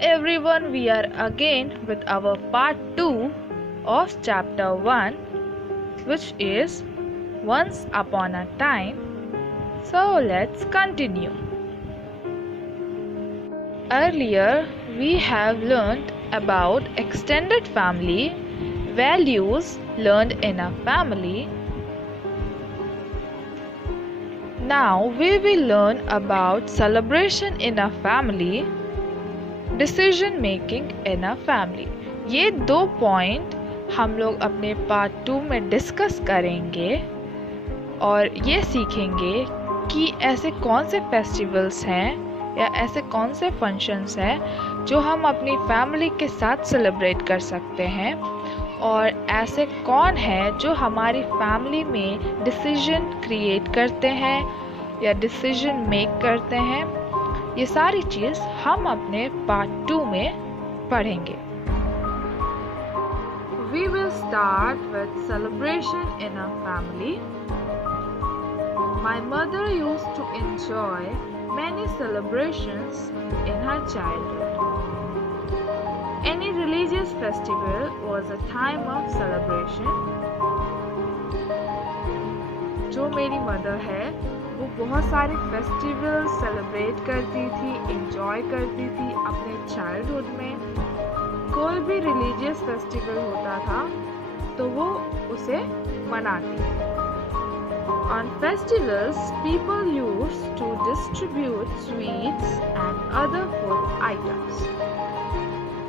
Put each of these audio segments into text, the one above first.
everyone, we are again with our part 2 of chapter 1, which is Once Upon a Time. So let's continue. Earlier, we have learned about extended family, values learned in a family. Now we will learn about celebration in a family, decision making in a family. ये 2 point हम लोग अपने part 2 में discuss करेंगे और ये सीखेंगे कि ऐसे कौन से फेस्टिवल्स हैं या ऐसे कौन से फंक्शंस हैं जो हम अपनी फैमिली के साथ सेलिब्रेट कर सकते हैं और ऐसे कौन है जो हमारी फैमिली में डिसीजन क्रिएट करते हैं या डिसीजन मेक करते हैं। ये सारी चीज़ हम अपने पार्ट 2 में पढ़ेंगे। We will start with celebration in our family. My mother used to enjoy many celebrations in her childhood. Any religious festival was a time of celebration. जो मेरी मदर है वो बहुत सारे फेस्टिवल सेलिब्रेट करती थी, एंजॉय करती थी अपने चाइल्डहुड में। कोई भी रिलीजियस फेस्टिवल होता था तो वो उसे मनाती थी। On festivals, people used to distribute sweets and other food items.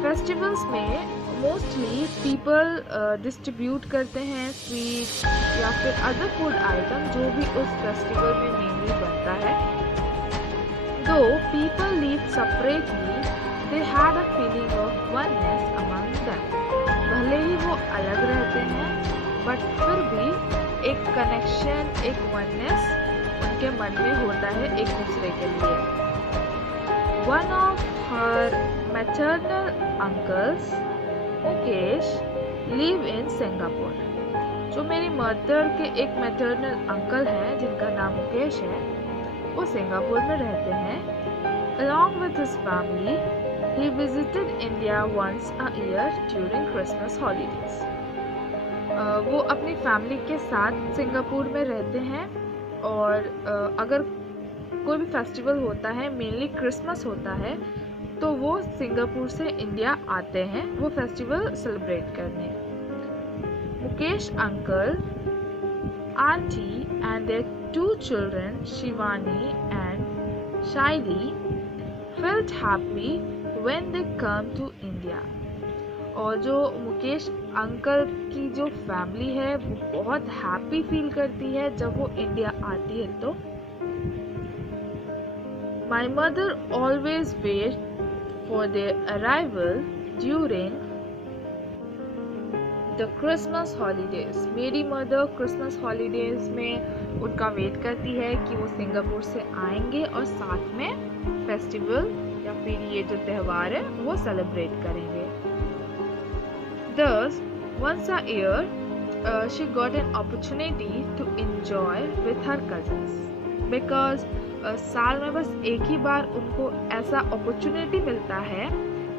Festivals में मोस्टली पीपल डिस्ट्रीब्यूट करते हैं स्वीट्स या फिर अदर फूड आइटम जो भी उस फेस्टिवल में मेनली बनता है। दो people live separately, they had a feeling of oneness among them. भले ही वो अलग रहते हैं बट फिर भी एक कनेक्शन, एक वननेस उनके मन में होता है एक दूसरे के लिए। One of her maternal uncles Mukesh live in Singapore. जो मेरी मदर के एक मैटरनल अंकल हैं जिनका नाम मुकेश है, वो सिंगापुर में रहते हैं। Along with his family, he visited India once a year during Christmas holidays. वो अपनी फैमिली के साथ सिंगापुर में रहते हैं और अगर कोई भी फेस्टिवल होता है, मेनली क्रिसमस होता है, तो वो सिंगापुर से इंडिया आते हैं वो फेस्टिवल सेलिब्रेट करने। Mukesh uncle, aunty and their 2 children Shivani and Shaily felt happy when they come to India. और जो मुकेश अंकल की जो फैमिली है वो बहुत हैप्पी फील करती है जब वो इंडिया आती है। तो My mother always wait for their arrival during the Christmas holidays. मेरी मदर क्रिसमस हॉलीडेज में उनका वेट करती है कि वो सिंगापुर से आएंगे और साथ में फेस्टिवल या फिर ये जो त्यौहार है वो सेलिब्रेट करेंगे। Thus, once a year, she got an opportunity to enjoy with her cousins because साल में बस एक ही बार उनको ऐसा अपॉर्चुनिटी मिलता है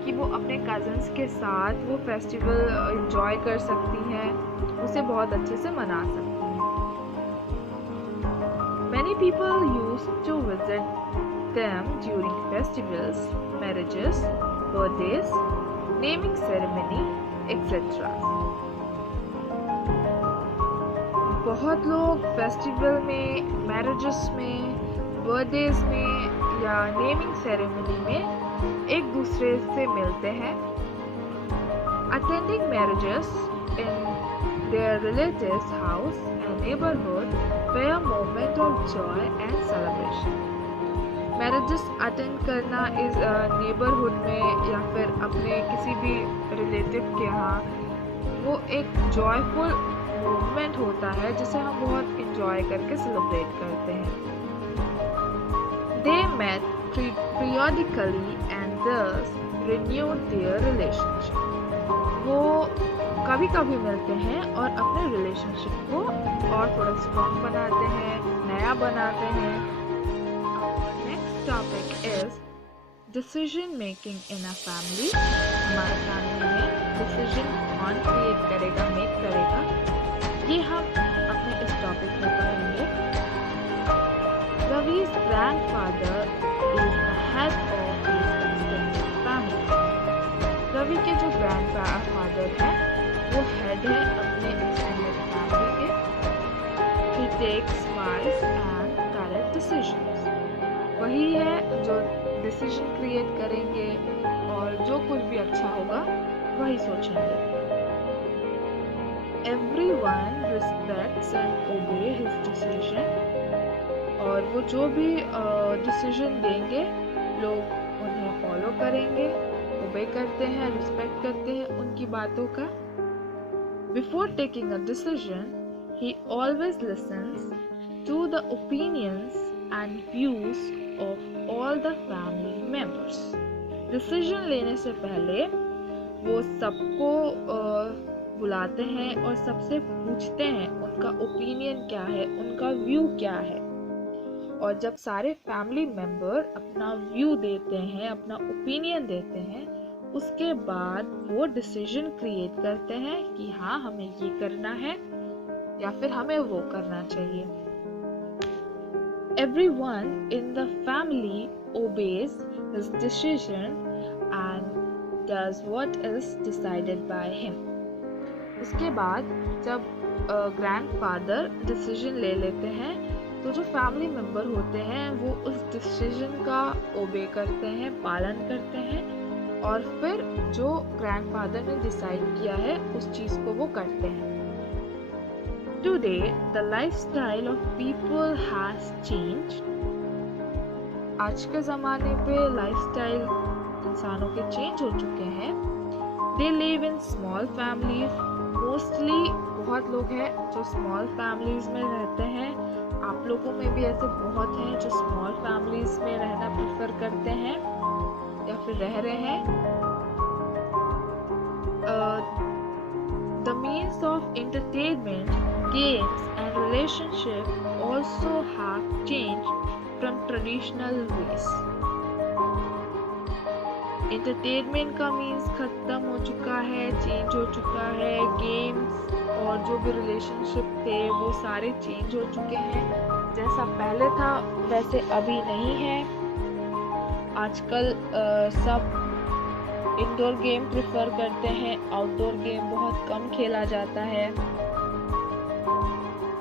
कि वो अपने कज़न्स के साथ वो फेस्टिवल एंजॉय कर सकती हैं, उसे बहुत अच्छे से मना सकती हैं। Many people used to visit them during festivals, marriages, birthdays, naming ceremony, etc. बहुत लोग फेस्टिवल में, मैरिजेस में, बर्थडेज में या नेमिंग सेरेमनी में एक दूसरे से मिलते हैं। Attending marriages in their relatives house and neighbourhood way a moment of Joy and celebration. Marriages attend करना इस नेबरहुड में या फिर अपने किसी भी रिलेटिव के यहाँ वो एक जॉयफुल मोमेंट होता है जिसे हम बहुत इंजॉय करके सेलिब्रेट करते हैं। They met periodically and thus renewed their relationship. वो कभी कभी मिलते हैं और अपने रिलेशनशिप को और थोड़ा स्ट्रॉन्ग बनाते हैं, नया बनाते हैं। Our next topic is decision making in a family. हमारे फैमिली में डिसीजन कौन क्रिएट करेगा, मेक करेगा, ये हम अपने इस टॉपिक में पढ़ेंगे। रवि's grandfather is the head of his extended family। Ravi के जो ग्रैंडफादर है वो हेड है अपने एक्सटेंडेड फैमिली के। He takes wise and correct decisions। वही है जो डिसीजन क्रिएट करेंगे और जो कुछ भी अच्छा होगा वही सोचेंगे। Everyone respects and obey his decision। और वो जो भी डिसीजन देंगे लोग उन्हें फॉलो करेंगे, ओबे करते हैं, रिस्पेक्ट करते हैं उनकी बातों का। Before taking a decision, he always listens to the opinions and views of all the family members। Decision लेने से पहले वो सबको बुलाते हैं और सबसे पूछते हैं उनका ओपिनियन क्या है, उनका व्यू क्या है। और जब सारे फैमिली मेंबर अपना व्यू देते हैं, अपना ओपिनियन देते हैं, उसके बाद वो डिसीजन क्रिएट करते हैं कि हाँ हमें ये करना है या फिर हमें वो करना चाहिए। Everyone in the family obeys his decision and does what is decided by him। उसके बाद जब ग्रैंडफादर डिसीजन ले लेते हैं तो जो फैमिली मेंबर होते हैं वो उस डिसीजन का ओबे करते हैं, पालन करते हैं और फिर जो ग्रैंडफादर ने डिसाइड किया है उस चीज़ को वो करते हैं। Today, the lifestyle of people has changed। आज के ज़माने पे लाइफस्टाइल इंसानों के चेंज हो चुके हैं। They live in small families। Mostly बहुत लोग हैं जो स्मॉल फैमिलीज में रहते हैं। आप लोगों में भी ऐसे बहुत हैं जो स्मॉल फैमिलीज में रहना प्रेफर करते हैं या फिर रह रहे हैं। The means of entertainment, games and relationship also have changed from traditional ways। Entertainment का मीन्स खत्म हो चुका है, चेंज हो चुका है। गेम्स और जो भी रिलेशनशिप थे वो सारे चेंज हो चुके हैं। जैसा पहले था वैसे अभी नहीं है। आजकल सब इंडोर गेम प्रेफर करते हैं, आउटडोर गेम बहुत कम खेला जाता है।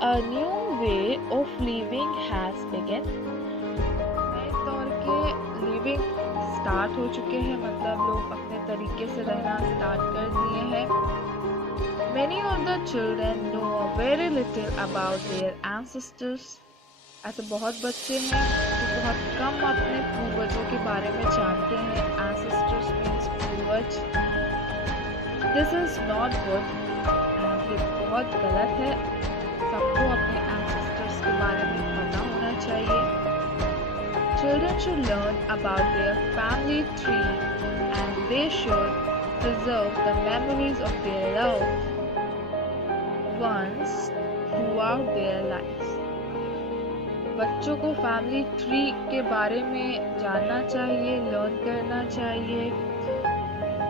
A new way of living has begun। नए तौर के लिविंग स्टार्ट हो चुके हैं, मतलब लोग अपने तरीके से रहना स्टार्ट कर दिए हैं। Many of the children know very little about their ancestors। ऐसे बहुत बच्चे हैं जो बहुत कम अपने पूर्वजों के बारे में जानते हैं। Ancestors means पूर्वज। This is not good and ये बहुत गलत है। सबको अपने ancestors के बारे में पता होना चाहिए। Children should learn about their family tree and they should preserve the memories of their loved ones throughout their lives। बच्चों को फैमिली ट्री के बारे में जानना चाहिए, लर्न करना चाहिए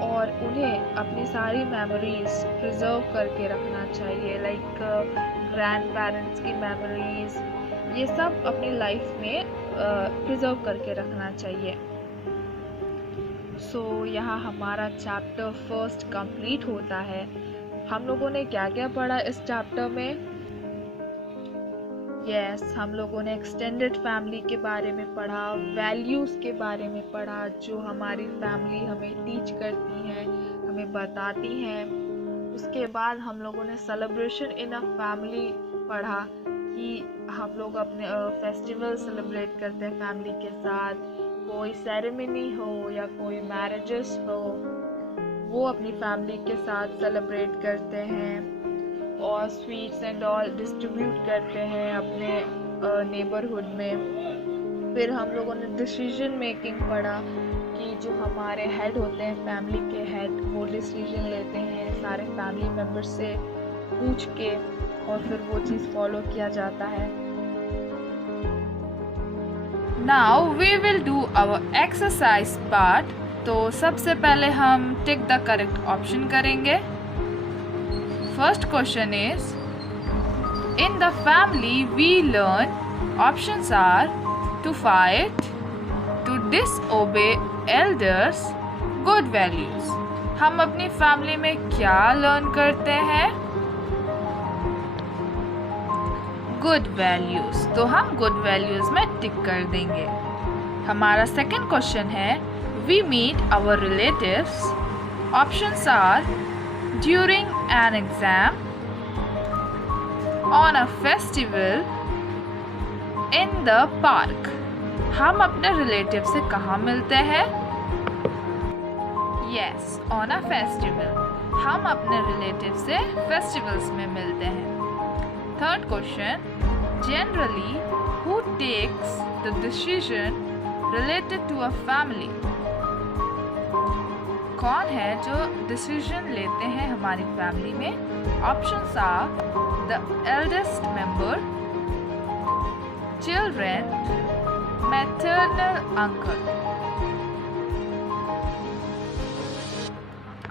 और उन्हें अपनी सारी मेमोरीज प्रिजर्व करके रखना चाहिए। लाइक ग्रैंड पेरेंट्स की मेमोरीज, ये सब अपनी लाइफ में प्रिजर्व करके रखना चाहिए। सो यहाँ हमारा चैप्टर फर्स्ट कंप्लीट होता है। हम लोगों ने क्या क्या पढ़ा इस चैप्टर में? हम लोगों ने एक्सटेंडेड फैमिली के बारे में पढ़ा, वैल्यूज़ के बारे में पढ़ा जो हमारी फैमिली हमें टीच करती हैं, हमें बताती हैं। उसके बाद हम लोगों ने सेलिब्रेशन इन अ फैमिली पढ़ा कि हम लोग अपने फेस्टिवल सेलिब्रेट करते हैं फैमिली के साथ। कोई सेरेमनी हो या कोई मैरिजेस हो वो अपनी फैमिली के साथ सेलिब्रेट करते हैं और स्वीट्स एंड ऑल डिस्ट्रीब्यूट करते हैं अपने नेबरहुड में। फिर हम लोगों ने डिसीजन मेकिंग पढ़ा कि जो हमारे हेड होते हैं, फैमिली के हेड, वो डिसीजन लेते हैं सारे फैमिली मेम्बर से पूछ के और फिर वो चीज़ फॉलो किया जाता है। Now we will do our exercise part. तो सबसे पहले हम टिक द करेक्ट ऑप्शन करेंगे। First question is in the family we learn options are to fight, to disobey elders, good values. हम अपनी फैमिली में क्या लर्न करते हैं? Good values. तो हम गुड वैल्यूज में टिक कर देंगे। हमारा सेकंड क्वेश्चन है we meet our relatives. Options are during an exam, on a festival, in the park. हम अपने रिलेटिव से कहाँ मिलते हैं? Yes, on a festival. हम अपने रिलेटिव से फेस्टिवल्स में मिलते हैं। Third question generally who takes the decision related to a family. कौन है जो डिसीजन लेते हैं हमारी फैमिली में? Options are the eldest member, children, maternal uncle.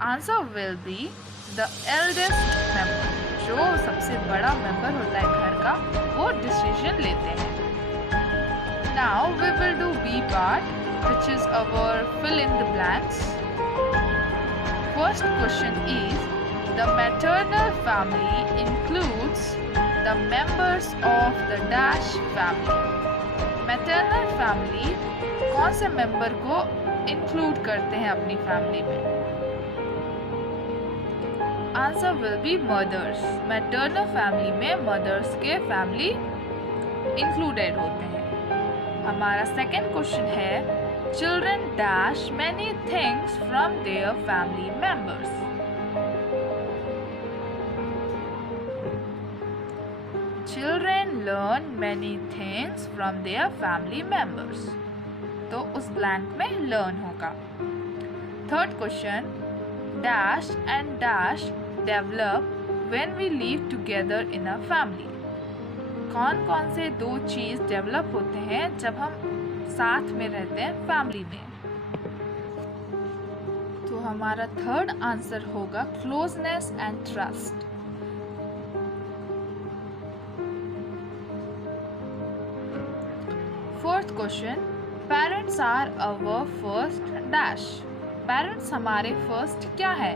Answer will be the eldest member. जो सबसे बड़ा मेंबर होता है घर का, वो डिसीजन लेते हैं। Now we will do B part which is our fill in the blanks. First question is the maternal family includes the members of the dash family. Maternal family कौन से मेंबर को इंक्लूड करते हैं अपनी family में? Answer will be mothers. Maternal family में mothers के family included होते हैं। हमारा सेकंड क्वेश्चन है children dash many things from their family members. Children learn many things from their family members. तो उस ब्लैंक में लर्न होगा। Third question dash and dash develop when we live together in a family. कौन कौन से दो चीज develop होते हैं जब हम साथ में रहते हैं फैमिली में? तो हमारा थर्ड आंसर होगा closeness and trust. Fourth question parents are our first dash. Parents हमारे फर्स्ट क्या है?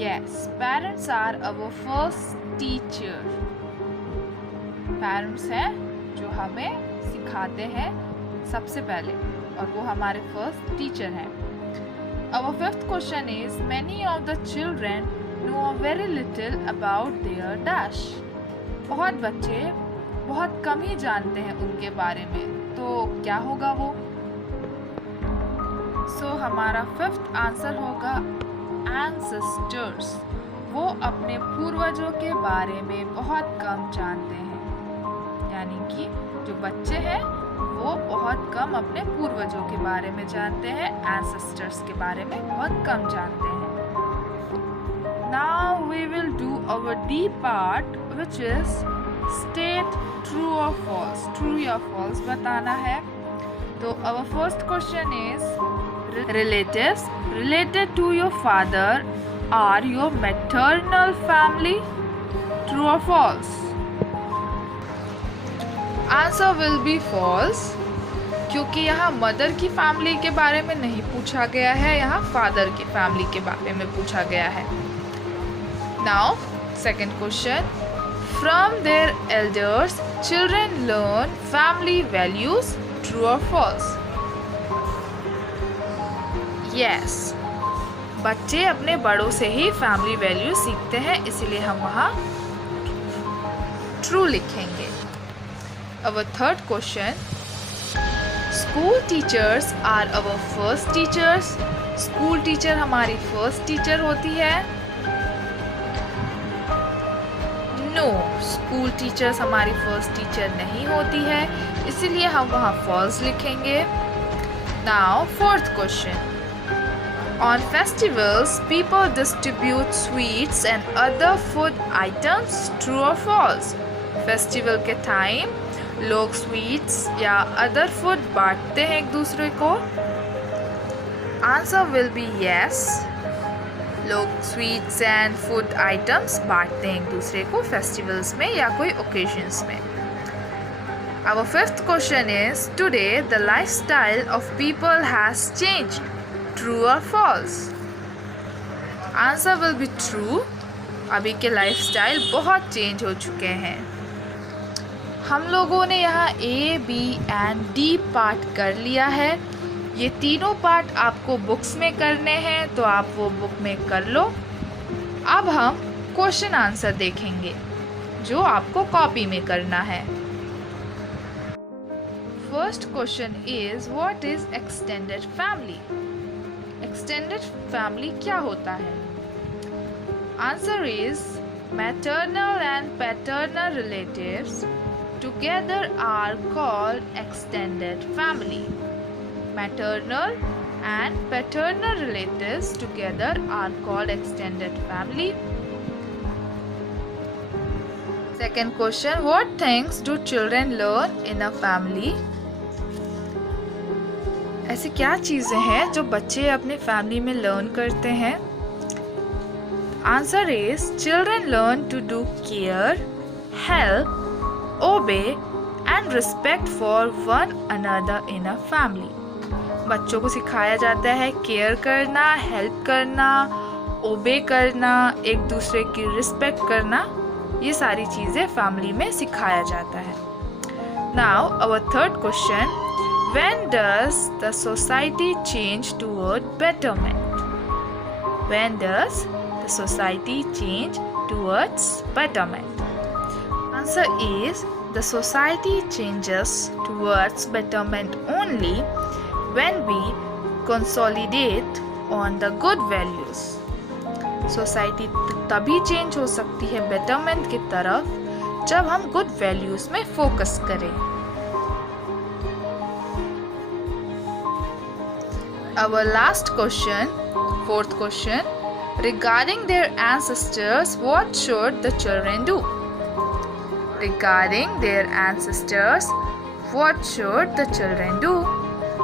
Yes, parents are our first teacher. Parents हैं जो हमें सिखाते हैं सबसे पहले, और वो हमारे फर्स्ट टीचर हैं। Our fifth question is many of the children know very little about their dash. बहुत बच्चे बहुत कम ही जानते हैं उनके बारे में, तो क्या होगा वो? सो हमारा फिफ्थ आंसर होगा एंसेस्टर्स। वो अपने पूर्वजों के बारे में बहुत कम जानते हैं। यानी कि जो बच्चे हैं वो बहुत कम अपने पूर्वजों के बारे में जानते हैं, एंसेस्टर्स के बारे में बहुत कम जानते हैं। Now we will do our D part which is state true और फॉल्स। ट्रू या फॉल्स बताना है। तो our first question is relatives related to your father are your maternal family. True or false? Answer will be false, क्योंकि यहाँ mother की family के बारे में नहीं पूछा गया है, यहाँ फादर की फैमिली के बारे में पूछा गया है। Now, second question. From their elders, children learn family values. True or false? Yes, बच्चे अपने बड़ों से ही फैमिली वैल्यू सीखते हैं, इसलिए हम वहाँ ट्रू लिखेंगे। Our third question school teachers are our first teachers. School teacher हमारी फर्स्ट टीचर होती है? नो, स्कूल टीचर्स हमारी फर्स्ट टीचर नहीं होती है, इसीलिए हम वहाँ फॉल्स लिखेंगे। Now fourth question On festivals, people distribute sweets and other food items. True or false? Festival के टाइम लोग स्वीट्स या अदर फूड बांटते हैं एक दूसरे को? Answer will B yes. लोग स्वीट्स एंड फूड आइटम्स बांटते हैं एक दूसरे को फेस्टिवल्स में या कोई ओकेजन्स में। Our fifth question is, today the lifestyle of people has changed. True or false? Answer will be true. अभी के लाइफस्टाइल बहुत चेंज हो चुके हैं। हम लोगों ने यहाँ A, B and D part कर लिया है। ये तीनों पार्ट आपको बुक्स में करने हैं, तो आप वो बुक में कर लो। अब हम क्वेश्चन आंसर देखेंगे जो आपको कॉपी में करना है। First question is, what is extended family? Extended family क्या होता है? Answer is, maternal and paternal relatives together are called extended family. Maternal and paternal relatives together are called extended family. Second question, what things do children learn in a family? ऐसी क्या चीज़ें हैं जो बच्चे अपने फैमिली में learn करते हैं? Answer is, children learn to do care, help, obey and respect for one another in a family. बच्चों को सिखाया जाता है केयर करना, हेल्प करना, ओबे करना, एक दूसरे की रिस्पेक्ट करना। ये सारी चीज़ें फैमिली में सिखाया जाता है। Now our third question, when does the society change toward betterment? When does the society change towards betterment? Answer is, the society changes towards betterment only when we consolidate on the good values. Society तभी change हो सकती है betterment की तरफ जब हम good values में focus करें। Our last question, fourth question, regarding their ancestors, what should the children do? Regarding their ancestors, what should the children do?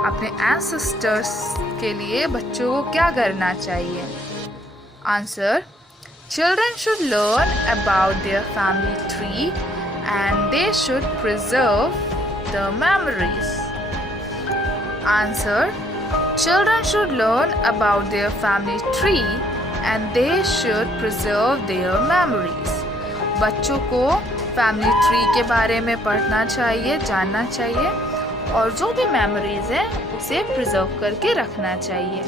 अपने ancestors के लिए बच्चों को क्या करना चाहिए? Answer, children should learn about their family tree and they should preserve the memories. Answer, children should learn about their family tree and they should preserve their memories. बच्चों को फैमिली ट्री के बारे में पढ़ना चाहिए, जानना चाहिए और जो भी मेमोरीज हैं उसे प्रिजर्व करके रखना चाहिए।